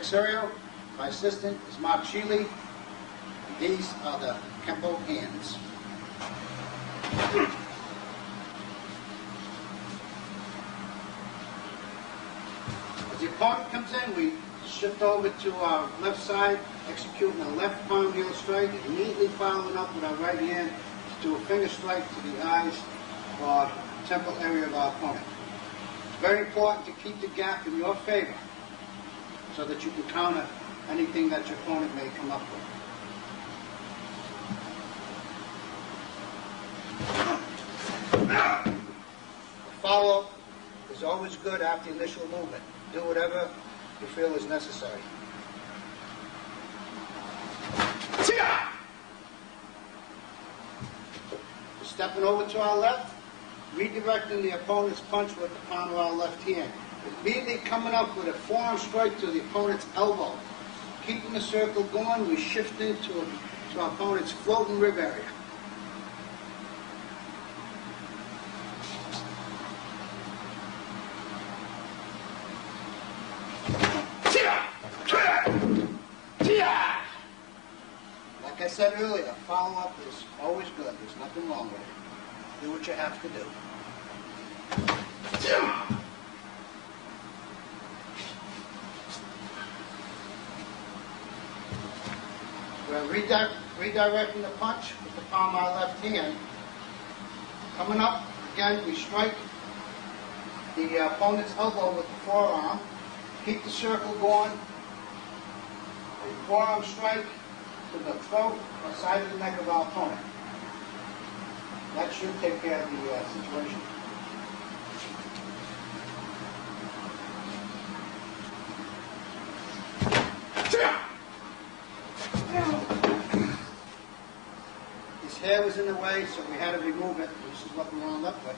Vic Cerio. My assistant is Mark Sheely. These are the Kenpo hands. As the opponent comes in, we shift over to our left side, executing a left palm heel strike, immediately following up with our right hand to do a finger strike to the eyes or temple area of our opponent. It's very important to keep the gap in your favor so that you can counter anything that your opponent may come up with. A follow-up is always good after the initial movement. Do whatever you feel is necessary. Stepping over to our left, redirecting the opponent's punch with the palm of our left hand. Immediately coming up with a forearm strike to the opponent's elbow. Keeping the circle going, we shift into our opponent's floating rib area. Like I said earlier, follow-up is always good. There's nothing wrong with it. Do what you have to do. We're redirecting the punch with the palm of our left hand. Coming up, again, we strike the opponent's elbow with the forearm. Keep the circle going. A forearm strike to the throat or side of the neck of our opponent. That should take care of the situation. His hair was in the way, so we had to remove it, which is what we wound up with.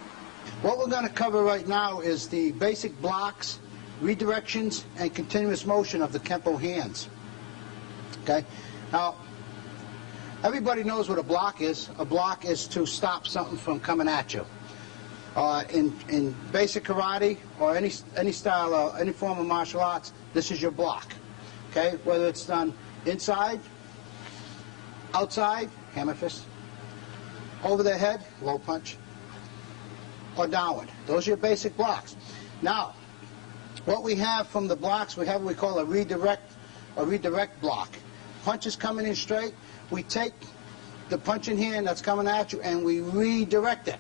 What we're going to cover right now is the basic blocks, redirections, and continuous motion of the Kenpo hands. Okay? Now, everybody knows what a block is. A block is to stop something from coming at you. In basic karate or any style, any form of martial arts, this is your block. Okay? Whether it's done inside, outside, hammer fist, over their head, low punch, or downward. Those are your basic blocks. Now, what we have from the blocks, we have what we call a redirect block. Punch is coming in straight. We take the punching hand that's coming at you and we redirect it.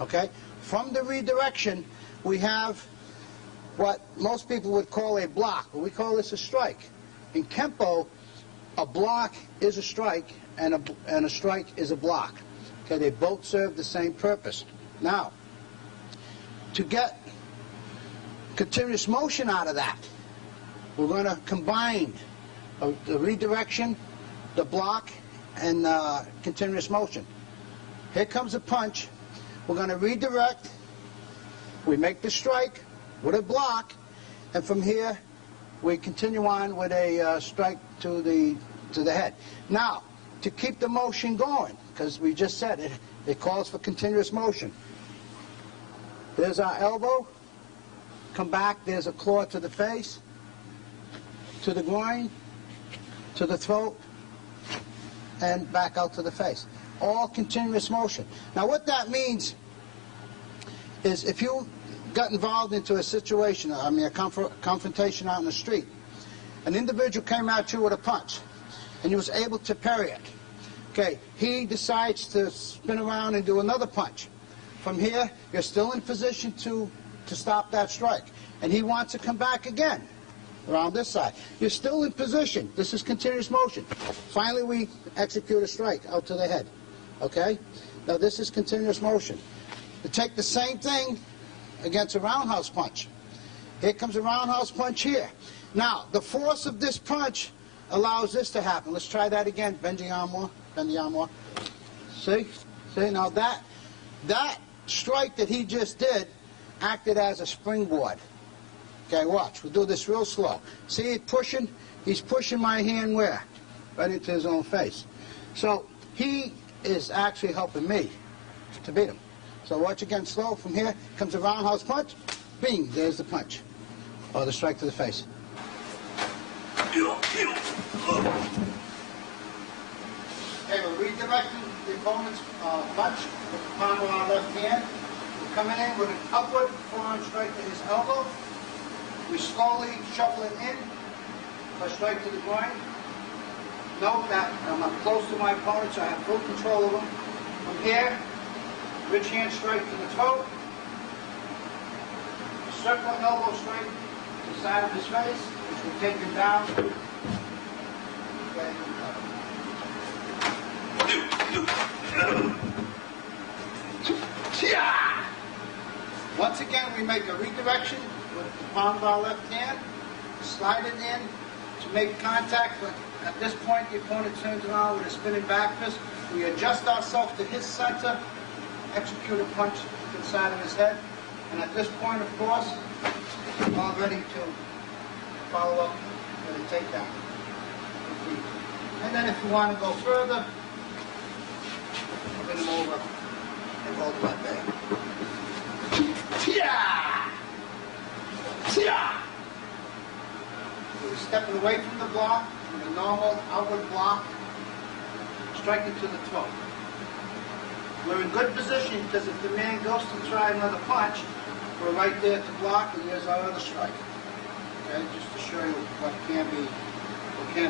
Okay? From the redirection, we have what most people would call a block, but we call this a strike. In Kenpo, a block is a strike and a strike is a block. Okay? They both serve the same purpose. Now, to get continuous motion out of that, we're going to combine the redirection, the block, and continuous motion. Here comes a punch. We're going to redirect. We make the strike with a block, and from here we continue on with a strike to the head. Now, to keep the motion going, because we just said it calls for continuous motion. There's our elbow. Come back. There's a claw to the face, to the groin, to the throat, and back out to the face. All continuous motion. Now what that means is if you got involved into a situation, I mean a confrontation out in the street, an individual came at you with a punch, and you was able to parry it. Okay, he decides to spin around and do another punch. From here, you're still in position to stop that strike. And he wants to come back again around this side. You're still in position. This is continuous motion. Finally, we execute a strike out to the head. Okay? Now, this is continuous motion. To take the same thing against a roundhouse punch. Here comes a roundhouse punch here. Now, the force of this punch allows this to happen. Let's try that again. Bend the arm more. Bend the arm more. See? See? Now, that strike that he just did acted as a springboard. Okay, watch. We'll do this real slow. See it pushing? He's pushing my hand where? Right into his own face. So he is actually helping me to beat him. So watch again slow. From here comes a roundhouse punch. Bing, there's the punch. Or the strike to the face. Okay, we're redirecting the opponent's punch with the palm of our left hand. We're coming in with an upward forearm strike to his elbow. We slowly shuffle it in, by strike to the groin. Note that I'm up close to my opponent, so I have full control of him. From here, rich hand strike to the throat. Circle elbow strike to the side of his face, which will take him down. Okay. Once again, we make a redirection with the palm of our left hand, slide it in to make contact. But at this point, the opponent turns around with a spinning back fist. We adjust ourselves to his center, execute a punch to the side of his head, and at this point, of course, we're all ready to follow up with a takedown. And then if you want to go further, bring him over and hold him right there. We're stepping away from the block with a normal outward block, striking to the throat. We're in good position because if the man goes to try another punch, we're right there to block, and there's our other strike. Okay, just to show you what can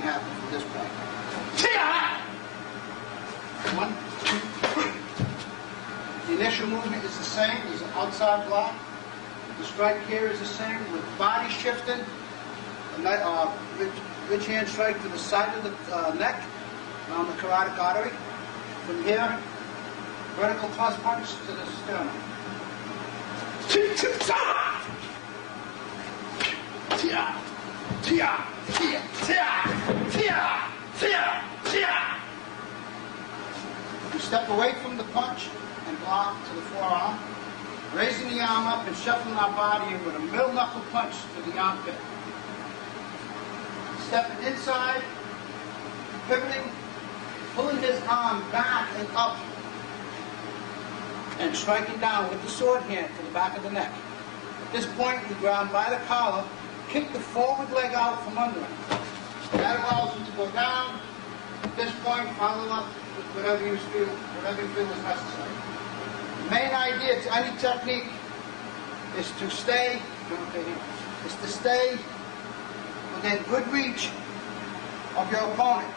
happen from this point. 1, 2, 3. The initial movement is the same. There's an outside block. The strike here is the same with body shifting. Rich hand strike to the side of the neck, around the carotid artery. From here, vertical thrust punch to the sternum. We step away from the punch and block to the forearm, raising the arm up and shuffling our body in with a middle knuckle punch to the armpit. Stepping inside, pivoting, pulling his arm back and up, and striking down with the sword hand to the back of the neck. At this point, we grab him by the collar, kick the forward leg out from under him. That allows him to go down. At this point, follow up with whatever you feel is necessary. The main idea to any technique is to stay within good reach of your opponent.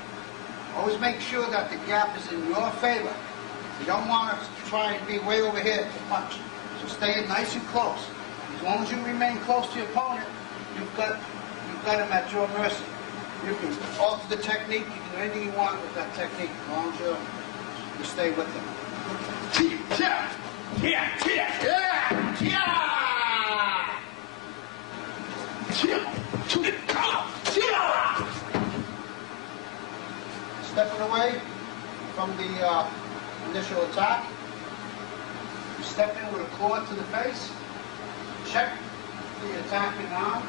Always make sure that the gap is in your favor. You don't want to try and be way over here to punch. So stay nice and close. As long as you remain close to your opponent, you've got him at your mercy. You can alter the technique, you can do anything you want with that technique, as long as you stay with him. Stepping away from the initial attack, you step in with a claw to the face, check the attacking arm,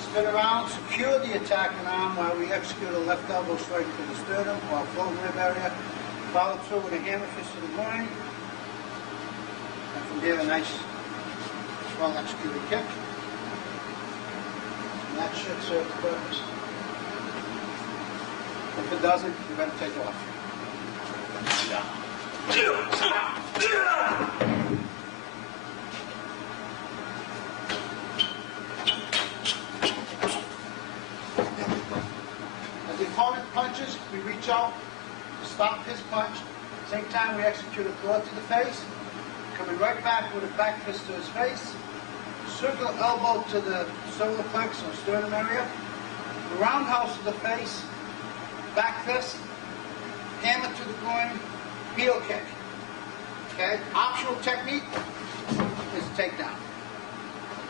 spin around, secure the attacking arm while we execute a left elbow strike to the sternum or floating rib area, follow through with a hammer fist to the groin, and from there a nice, well executed kick. And that should serve the purpose. If it doesn't, you better take off. As the opponent punches, we reach out to stop his punch. At the same time, we execute a claw to the face, coming right back with a back fist to his face, circle elbow to the solar plex or sternum area, roundhouse to the face, back fist, hammer to the groin, heel kick. Okay? Optional technique is a takedown.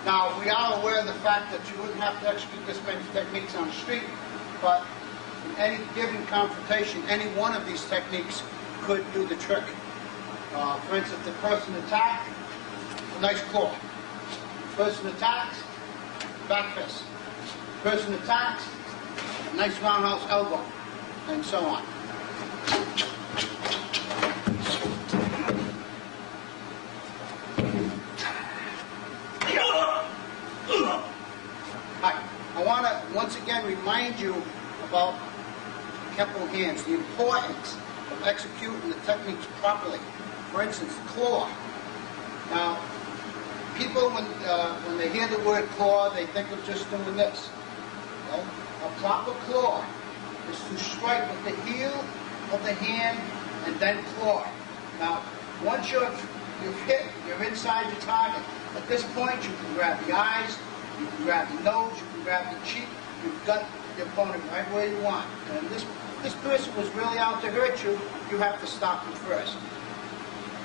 Now, we are aware of the fact that you wouldn't have to execute this many techniques on the street, but in any given confrontation, any one of these techniques could do the trick. For instance, the person attacked, a nice claw. Person attacks, back fist. Person attacks, a nice roundhouse elbow, and so on. Hi. I want to once again remind read you about Kenpo hands, the importance of executing the techniques properly. For instance, claw. Now, people, when they hear the word claw, they think of just doing this. Okay? A proper claw is to strike with the heel of the hand and then claw. Now, once you've hit, you're inside your target. At this point, you can grab the eyes, you can grab the nose, you can grab the cheek. You've got your opponent right where you want. And if this person was really out to hurt you, you have to stop him first.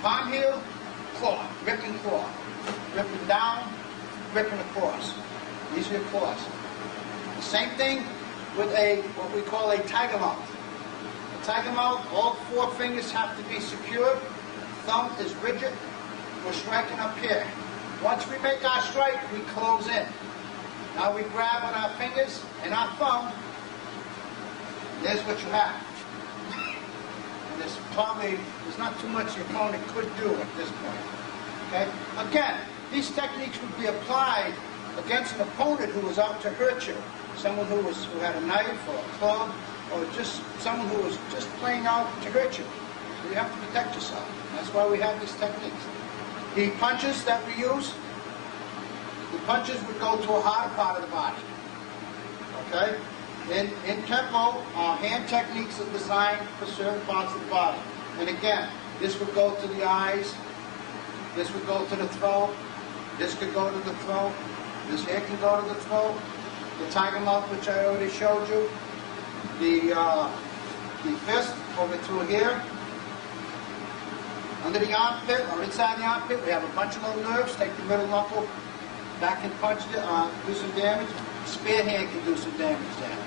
Palm heel, claw, rip and claw. Ripping down, ripping across. These are your claws. The same thing with what we call a tiger mouth. A tiger mouth, all 4 fingers have to be secured. Thumb is rigid. We're striking up here. Once we make our strike, we close in. Now we grab with our fingers and our thumb. There's what you have. And there's not too much your opponent could do at this point. Okay? Again, these techniques would be applied against an opponent who was out to hurt you. Someone who had a knife or a club, or just someone who was just playing out to hurt you. So you have to protect yourself. That's why we have these techniques. The punches that we use, the punches would go to a harder part of the body. Okay? In Kenpo, our hand techniques are designed for certain parts of the body. And again, this would go to the eyes, this would go to the throat, this could go to the throat, this here can go to the throat, the tiger mouth, which I already showed you, the fist over through here, under the armpit or inside the armpit, we have a bunch of little nerves. Take the middle knuckle back and punch it, do some damage. Spear hand can do some damage there.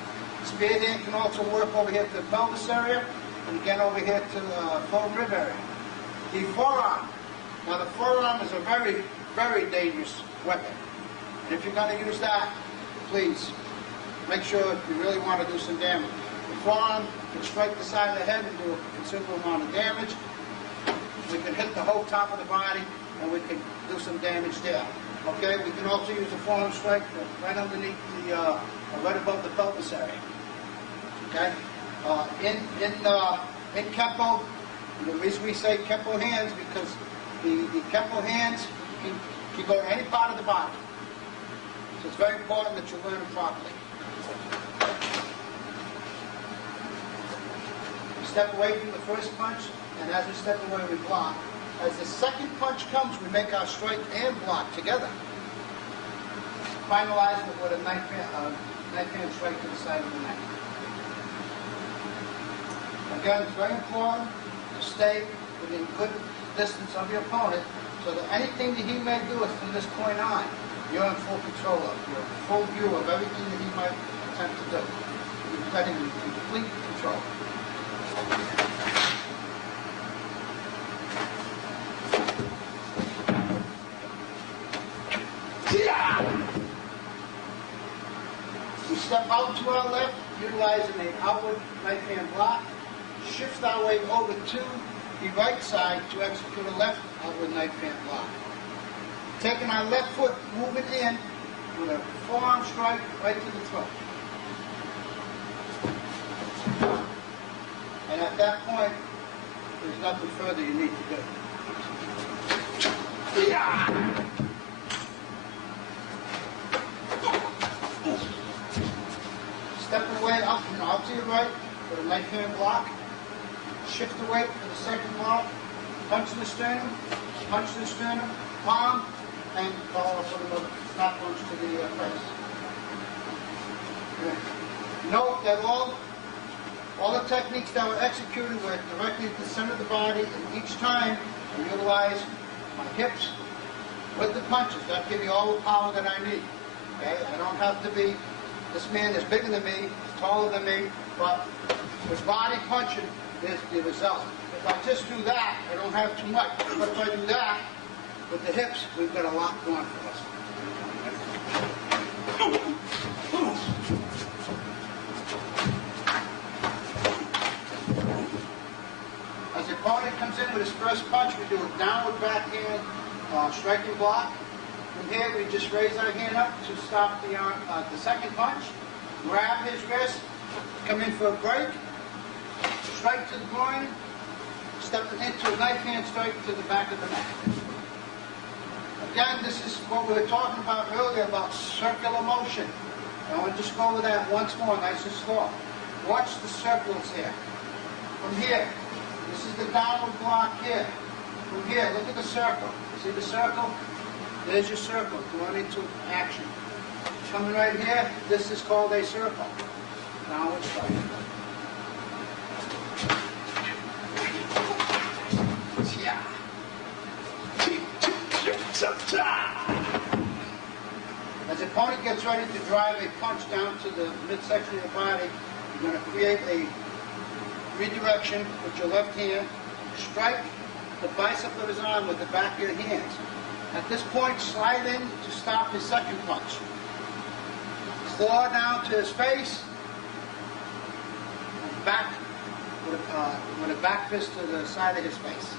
Spear hand can also work over here to the pelvis area and again over here to the full rib area. The forearm. Now the forearm is a very, very dangerous weapon. And if you're going to use that, please make sure you really want to do some damage. The forearm can strike the side of the head and do a considerable amount of damage. We can hit the whole top of the body and we can do some damage there. Okay, we can also use a forearm strike right underneath the, right above the pelvis area. Okay, in Kenpo, the reason we say Kenpo hands because the Kenpo hands can go to any part of the body. So it's very important that you learn them properly. We step away from the first punch, and as we step away, we block. As the second punch comes, we make our strike and block together. Finalizing it with a knife hand strike to the side of the neck. Again, it's very important to stay within good distance of your opponent so that anything that he may do from this point on, you're in full control of. You're in full view of everything that he might attempt to do. You've got him in complete control. We step out to our left, utilizing an outward right hand block. Shift our way over to the right side to execute a left outward knife hand block. Taking our left foot, moving in with a forearm strike right to the throat. And at that point, there's nothing further you need to do. Step away out to your right with a knife hand block. Shift away for the second block. Punch the sternum, palm, and follow up with another snap punch to the face. Okay. Note that all the techniques that were executed were directly at the center of the body, and each time I utilize my hips with the punches. That gives me all the power that I need. Okay? I don't have to be, this man is bigger than me, taller than me, but with body punching is the result. If I just do that, I don't have too much. But if I do that, with the hips, we've got a lot going for us. As the opponent comes in with his first punch, we do a downward backhand striking block. From here, we just raise our hand up to stop the second punch. grab his wrist, come in for a break, strike to the groin, stepping into a knife hand strike to the back of the neck. Again, this is what we were talking about earlier about circular motion. I want to just go over that once more, nice and slow. Watch the circles here. From here, this is the downward block here. From here, look at the circle. See the circle? There's your circle going into action. Coming right here, this is called a circle. Downward strike. As the opponent gets ready to drive a punch down to the midsection of the body, you're going to create a redirection with your left hand, strike the bicep of his arm with the back of your hands. At this point, slide in to stop his second punch. Claw down to his face, and back with a back fist to the side of his face.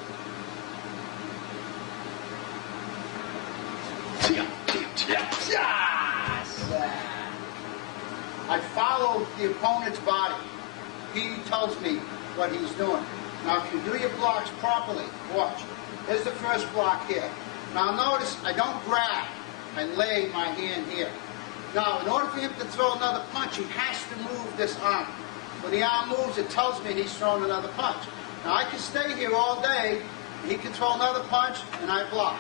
I follow the opponent's body. He tells me what he's doing. Now, if you do your blocks properly, watch. Here's the first block here. Now, notice I don't grab. I lay my hand here. Now, in order for him to throw another punch, he has to move this arm. When the arm moves, it tells me he's throwing another punch. Now, I can stay here all day, and he can throw another punch, and I block.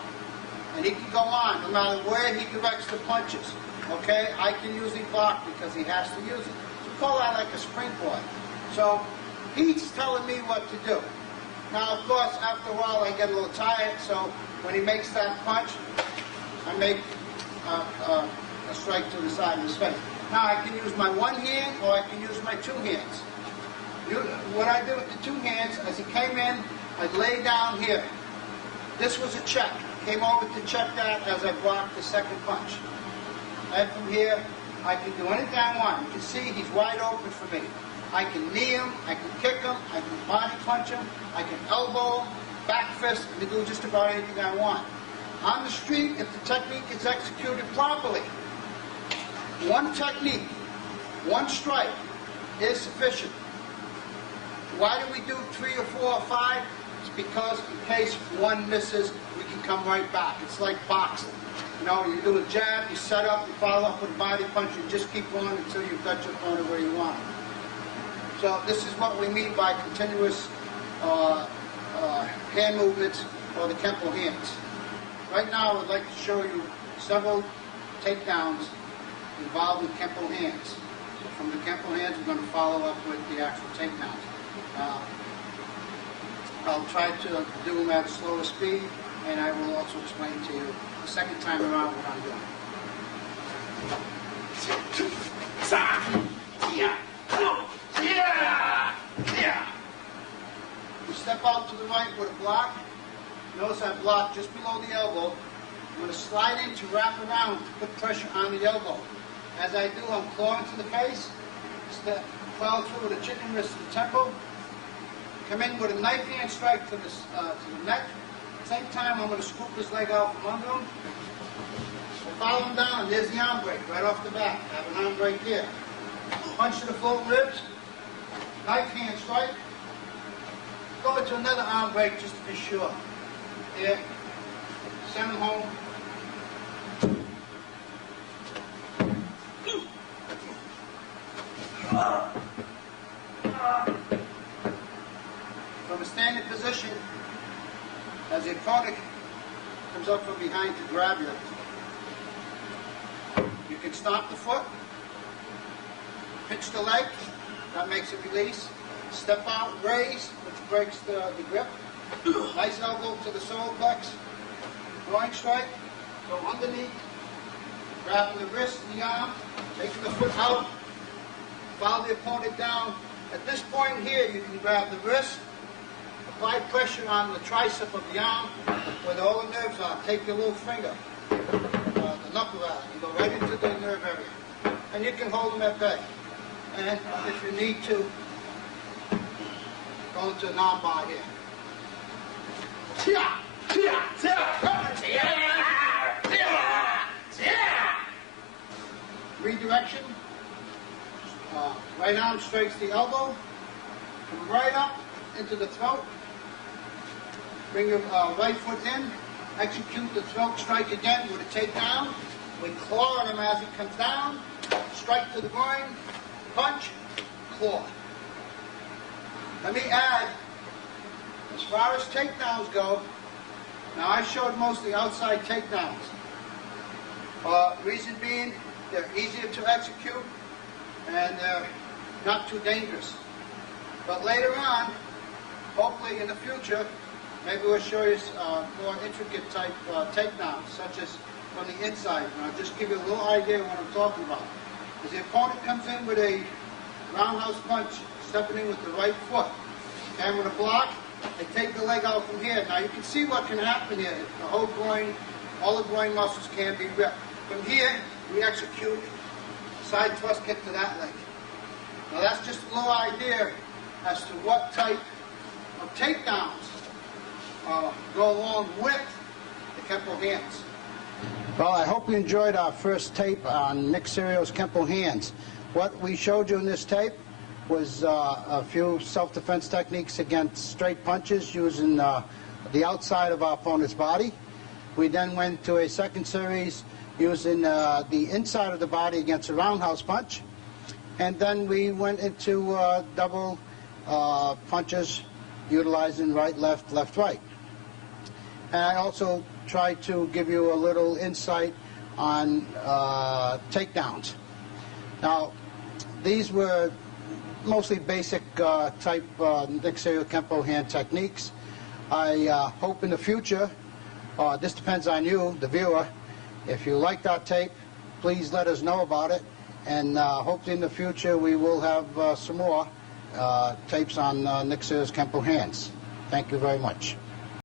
And he can go on, no matter where he directs the punches. Okay? I can usually block because he has to use it. So we call that like a springboard. So, he's telling me what to do. Now, of course, after a while, I get a little tired, so when he makes that punch, I make a strike to the side of his face. Now, I can use my one hand, or I can use my two hands. What I did with the two hands, as he came in, I'd lay down here. This was a check. Came over to check that as I blocked the second punch. And from here, I can do anything I want. You can see he's wide open for me. I can knee him, I can kick him, I can body punch him, I can elbow him, back fist, I can do just about anything I want. On the street, if the technique is executed properly, one technique, one strike is sufficient. Why do we do 3 or 4 or 5? It's because in case one misses, we can come right back. It's like boxing. You know, you do a jab, you set up, you follow up with a body punch, you just keep going until you've got your opponent where you want him. So this is what we mean by continuous hand movements or the Kenpo hands. Right now, I would like to show you several takedowns involving Kenpo hands. So from the Kenpo hands, we're going to follow up with the actual takedowns. I'll try to do them at a slower speed, and I will also explain to you the second time around what I'm doing. We step out to the right with a block. Notice I block just below the elbow. I'm going to slide in to wrap around to put pressure on the elbow. As I do, I'm clawing to the face, follow through with a chicken wrist to the temple, come in with a knife hand strike to the neck. At the same time, I'm going to scoop his leg out from under him. Follow him down, and there's the arm break right off the bat. I have an arm break here. Punch to the floating ribs, knife hand strike. Go into another arm break just to be sure. Here, send him home. From a standing position, as the opponent comes up from behind to grab you, you can stop the foot, pitch the leg, that makes it release, step out, raise, which breaks the grip, nice elbow to the solar plex, groin strike, go underneath, grabbing the wrist and the arm, taking the foot out, follow the opponent down. At this point here, you can grab the wrist, apply pressure on the tricep of the arm, where all the nerves are. Take your little finger, the knuckle out, and go right into the nerve area. And you can hold them at bay. And if you need to, go into a non-bar here. Redirection. Right arm strikes the elbow. Come right up into the throat. Bring your right foot in. Execute the throat strike again with a takedown. We claw on him as he comes down. Strike to the groin. Punch. Claw. Let me add, as far as takedowns go, now I showed mostly outside takedowns. Reason being, they're easier to execute and they're not too dangerous. But later on, hopefully in the future, maybe we'll show you more intricate type takedowns, such as from the inside. And I'll just give you a little idea of what I'm talking about. As the opponent comes in with a roundhouse punch, stepping in with the right foot, okay, I'm going to block. I take the leg out from here. Now you can see what can happen here. The whole groin, all the groin muscles can be ripped. From here, we execute side thrust kick to that leg. Now that's just a little idea as to what type of takedowns go along with the Kenpo hands. Well, I hope you enjoyed our first tape on Nick Cerio's Kenpo hands. What we showed you in this tape was a few self-defense techniques against straight punches using the outside of our opponent's body. We then went to a second series using the inside of the body against a roundhouse punch. And then we went into double punches utilizing right, left, left, right. And I also tried to give you a little insight on takedowns. Now, these were mostly basic type Nick Cerio Kenpo hand techniques. I hope in the future, this depends on you, the viewer, if you liked our tape, please let us know about it, and hopefully in the future we will have some more tapes on Nick Cerio's Kenpo hands. Thank you very much.